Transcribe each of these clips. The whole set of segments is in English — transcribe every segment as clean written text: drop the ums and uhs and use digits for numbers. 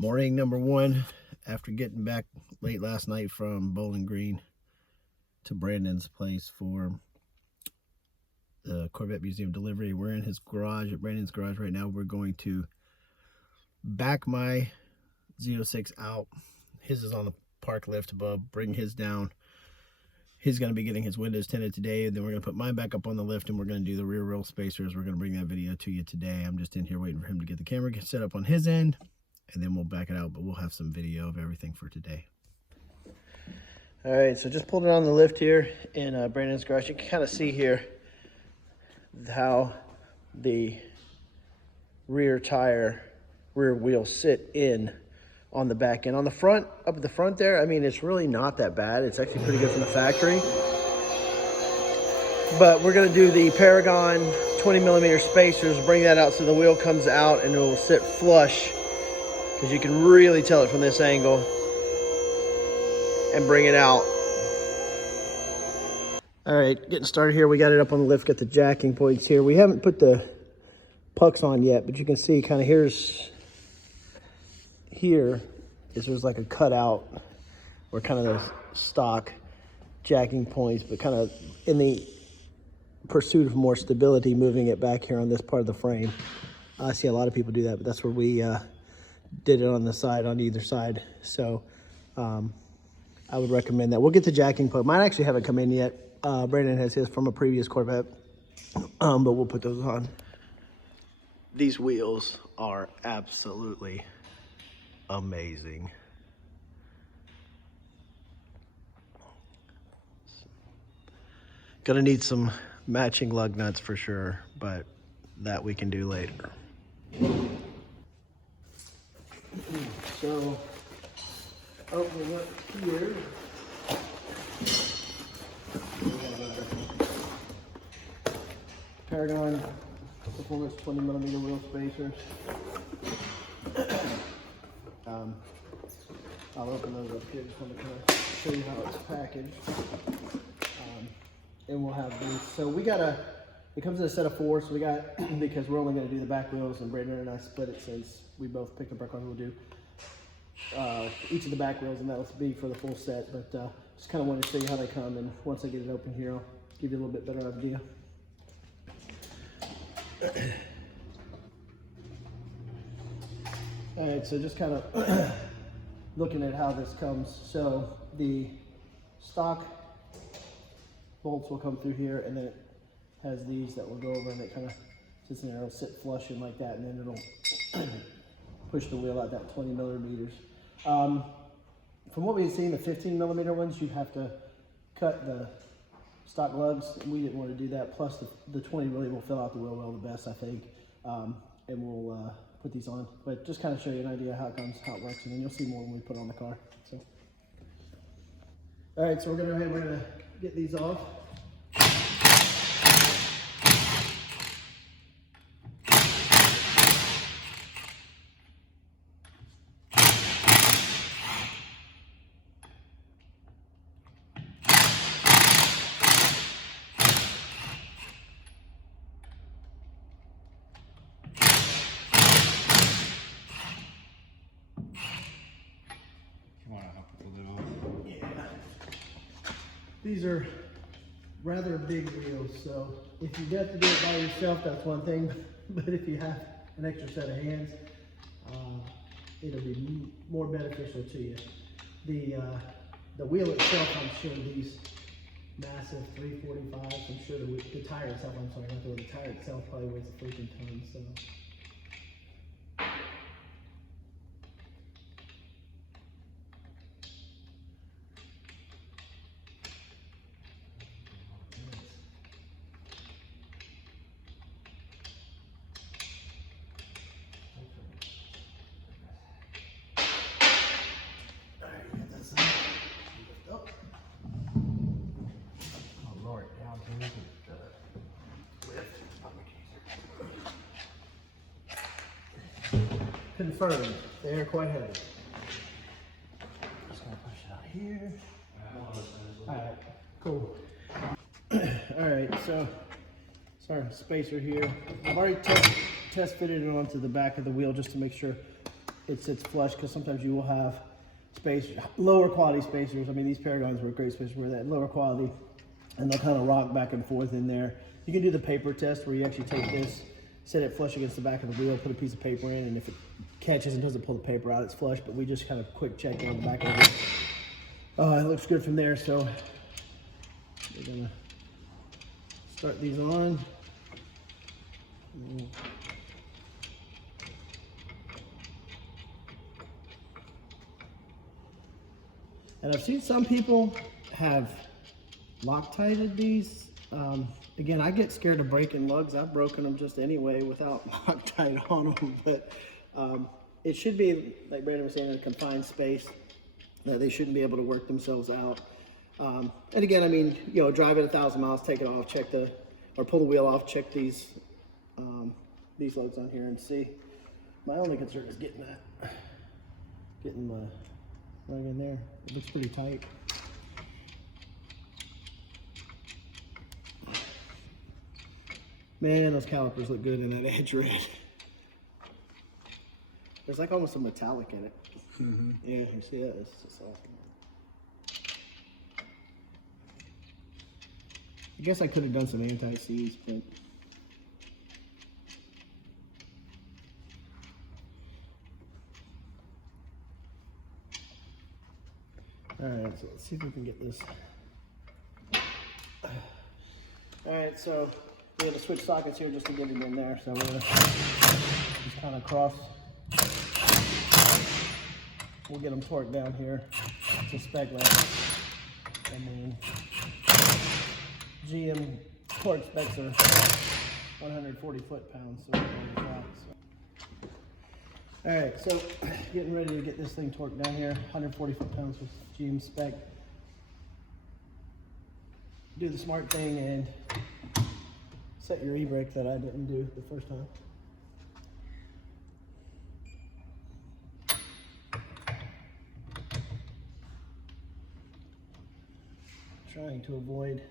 Morning number one, after getting back late last night from Bowling Green to Brandon's place for the Corvette Museum delivery. We're in his garage, at Brandon's garage right now. We're going to back my Z06 out. His is on the park lift above. Bring his down. He's going to be getting his windows tinted today, and then we're going to put mine back up on the lift, and we're going to do the rear wheel spacers. We're going to bring that video to you today. I'm just in here waiting for him to get the camera set up on his end, and then we'll back it out, but we'll have some video of everything for today. All right, so just pulled it on the lift here in Brandon's garage. You can kind of see here how the rear wheels sit in on the back end. On the front, up at the front there, I mean, it's really not that bad. It's actually pretty good from the factory. But we're gonna do the Paragon 20mm spacers, bring that out so the wheel comes out and it will sit flush, because you can really tell it from this angle, and bring it out. All right, getting started here. We got it up on the lift, got the jacking points here. We haven't put the pucks on yet, but you can see kind of there's like a cutout or kind of the stock jacking points, but kind of in the pursuit of more stability, moving it back here on this part of the frame. I see a lot of people do that, but that's where we did it on the side, on either side. So I would recommend that. We'll get the jacking puck. Mine actually haven't come in yet. Brandon has his from a previous Corvette, but we'll put those on. These wheels are absolutely amazing. Gonna need some matching lug nuts for sure, but that we can do later. So, opening up here, we have a Paragon Performance 20mm wheel spacers. I'll open those up here, just want to kind of show you how it's packaged. And we'll have these. So it comes in a set of 4, so we got, because we're only going to do the back wheels, and Brandon and I split it since we both picked up our car. We'll do each of the back wheels, and that will be for the full set. But just kind of wanted to show you how they come, and once I get it open here, I'll give you a little bit better idea. All right, so just kind of looking at how this comes. So the stock bolts will come through here, and then it has these that will go over, and it kind of sits in there. It'll sit flush in like that, and then it'll push the wheel out that 20mm. From what we've seen, the 15mm ones, you have to cut the stock lugs. We didn't want to do that. Plus, the 20 really will fill out the wheel well the best, I think. And we'll put these on, but just kind of show you an idea how it comes, how it works, and then you'll see more when we put it on the car. So, all right, so we're gonna get these off. These are rather big wheels, so if you get to do it by yourself, that's one thing, but if you have an extra set of hands, it'll be more beneficial to you. The wheel itself, I'm sure these massive 345s, I'm sure the tire itself, the tire itself probably weighs a freaking ton, so. Confirmed, they are quite heavy. Just gonna push it out here. All right, cool. All right, so sorry, spacer here. I've already test fitted it onto the back of the wheel just to make sure it sits flush, because sometimes you will have lower quality spacers. I mean, these Paragons were great spacers, where that lower quality, and they'll kind of rock back and forth in there. You can do the paper test where you actually take this, set it flush against the back of the wheel, put a piece of paper in, and if it catches and doesn't pull the paper out, it's flush. But we just kind of quick check on the back of it. It looks good from there, so we're gonna start these on. And I've seen some people have Loctited these. Again, I get scared of breaking lugs. I've broken them just anyway without Loctite on them, but it should be, like Brandon was saying, in a confined space. They shouldn't be able to work themselves out. And again, I mean, you know, drive it 1,000 miles, take it off, check or pull the wheel off, check these lugs on here and see. My only concern is getting the lug in there. It looks pretty tight. Man, those calipers look good in that edge red. There's like almost a metallic in it. Mm-hmm. Yeah, you see that? It's just awesome. I guess I could have done some anti-seize, but alright, so let's see if we can get this. Alright, so we have to switch sockets here just to get it in there. So we're gonna just kind of cross. We'll get them torqued down here to spec length. And then GM torque specs are 140 foot-pounds. So all right, so getting ready to get this thing torqued down here. 140 foot-pounds with GM spec. Do the smart thing and set your e-brake that I didn't do the first time. Trying to avoid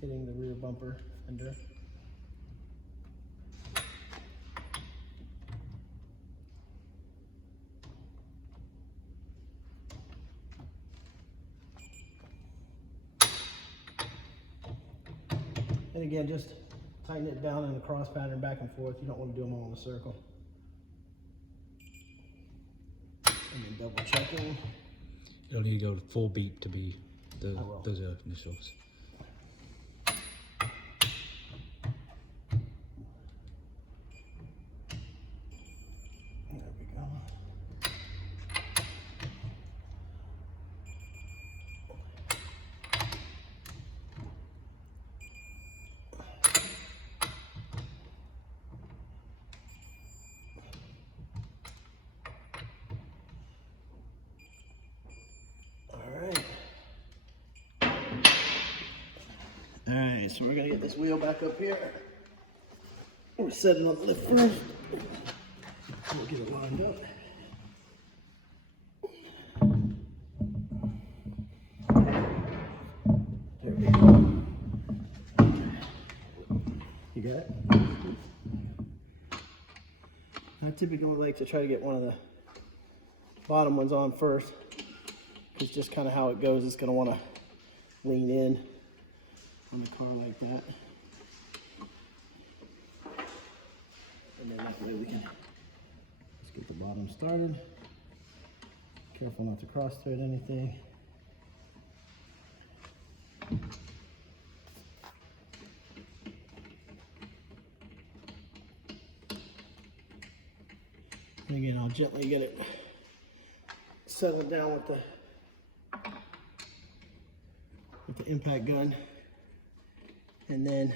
hitting the rear bumper fender. And again, just tighten it down in a cross pattern back and forth. You don't want to do them all in a circle. And then double checking. You'll need to go full beep to be those initials. There we go. All right, so we're gonna get this wheel back up here. We're setting on the lift first. We'll get it lined up. There we go. You got it? I typically like to try to get one of the bottom ones on first. It's just kind of how it goes. It's gonna want to lean in on the car like that. And then that way we can just get the bottom started. Careful not to cross thread anything. And again, I'll gently get it settled down with the impact gun. And then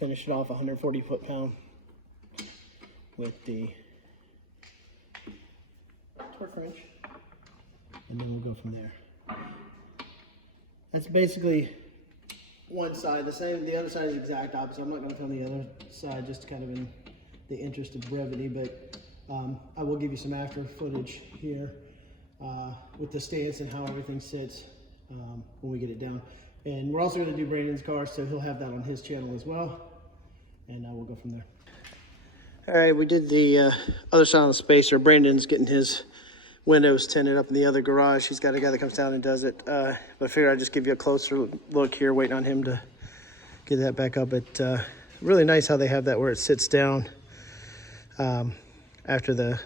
finish it off 140 foot-pound with the torque wrench, and then we'll go from there. That's basically one side. The other side is the exact opposite. I'm not going to film the other side just kind of in the interest of brevity, but I will give you some after footage here with the stance and how everything sits when we get it down. And we're also going to do Brandon's car, so he'll have that on his channel as well. And we'll go from there. All right, we did the other side of the spacer. Brandon's getting his windows tinted up in the other garage. He's got a guy that comes down and does it. But I figured I'd just give you a closer look here, waiting on him to get that back up. But really nice how they have that where it sits down after the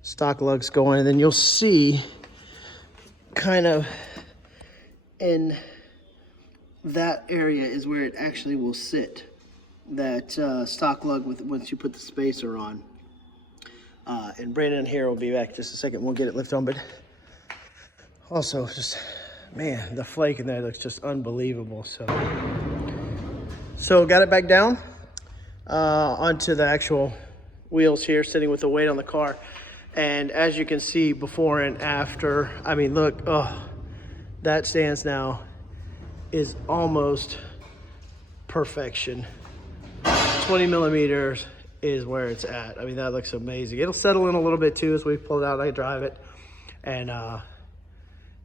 stock lug's going. And then you'll see kind of in that area is where it actually will sit. That stock lug with once you put the spacer on. And Brandon here will be back just a second. We'll get it lifted on, but also just, man, the flake in there looks just unbelievable. So got it back down onto the actual wheels here, sitting with the weight on the car. And as you can see before and after, I mean, look, oh, that stance now is almost perfection. 20 millimeters is where it's at. I mean, that looks amazing. It'll settle in a little bit too as we pull it out and I drive it. And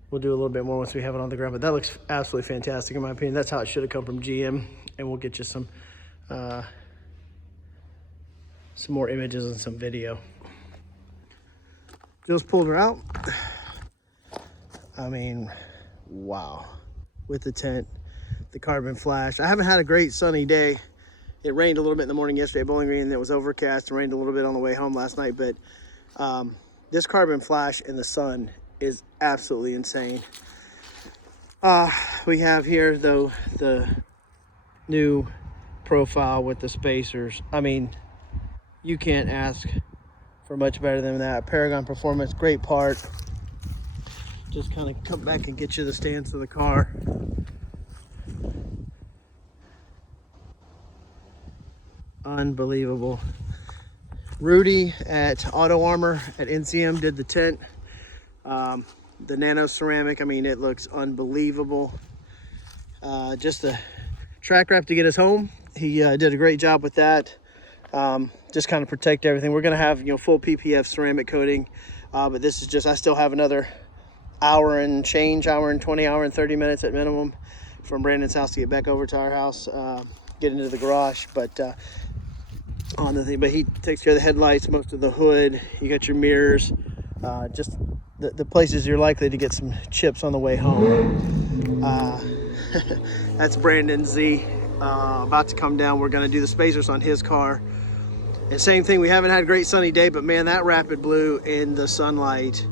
we'll do a little bit more once we have it on the ground. But that looks absolutely fantastic in my opinion. That's how it should have come from GM. And we'll get you some more images and some video. Just pulled her out. I mean, wow. With the tent, the carbon flash. I haven't had a great sunny day. It rained a little bit in the morning yesterday at Bowling Green, and it was overcast and rained a little bit on the way home last night, but this carbon flash in the sun is absolutely insane. We have here, though, the new profile with the spacers. I mean, you can't ask for much better than that. Paragon Performance, great part. Just kind of come back and get you the stance of the car. Unbelievable. Rudy at Auto Armor at NCM did the tent. The nano ceramic, I mean, it looks unbelievable. Just the track wrap to get us home. He did a great job with that. Just kind of protect everything. We're gonna have, you know, full PPF ceramic coating, but this is just, I still have another hour and change, hour and 20, hour and 30 minutes at minimum from Brandon's house to get back over to our house, get into the garage. But on the thing, but he takes care of the headlights, most of the hood. You got your mirrors, just the places you're likely to get some chips on the way home. That's Brandon Z about to come down. We're going to do the spacers on his car. And same thing, we haven't had a great sunny day, but man, that rapid blue in the sunlight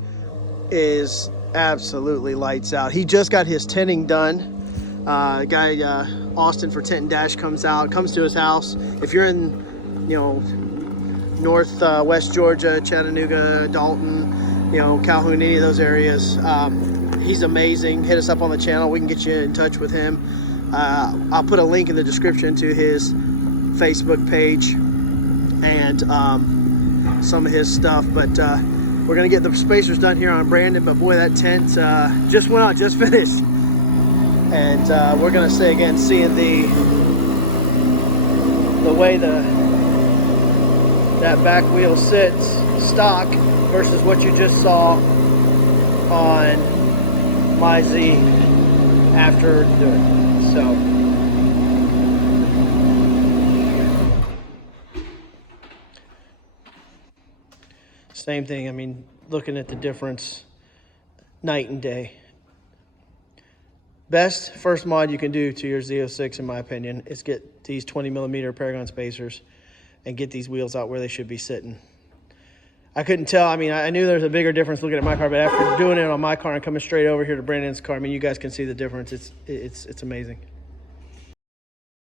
is absolutely lights out. He just got his tinting done. Guy Austin for Tent and Dash comes to his house. If you're in, you know, northwest Georgia, Chattanooga, Dalton, you know, Calhoun, any of those areas, he's amazing. Hit us up on the channel. We can get you in touch with him. I'll put a link in the description to his Facebook page and some of his stuff. But we're gonna get the spacers done here on Brandon. But boy, that tent just went out, just finished. And we're gonna say again, seeing the way that back wheel sits stock versus what you just saw on my Z after doing it. So same thing. I mean, looking at the difference night and day. Best first mod you can do to your Z06, in my opinion, is get these 20 millimeter Paragon spacers and get these wheels out where they should be sitting. I couldn't tell. I mean, I knew there was a bigger difference looking at my car, but after doing it on my car and coming straight over here to Brandon's car, I mean, you guys can see the difference. It's amazing.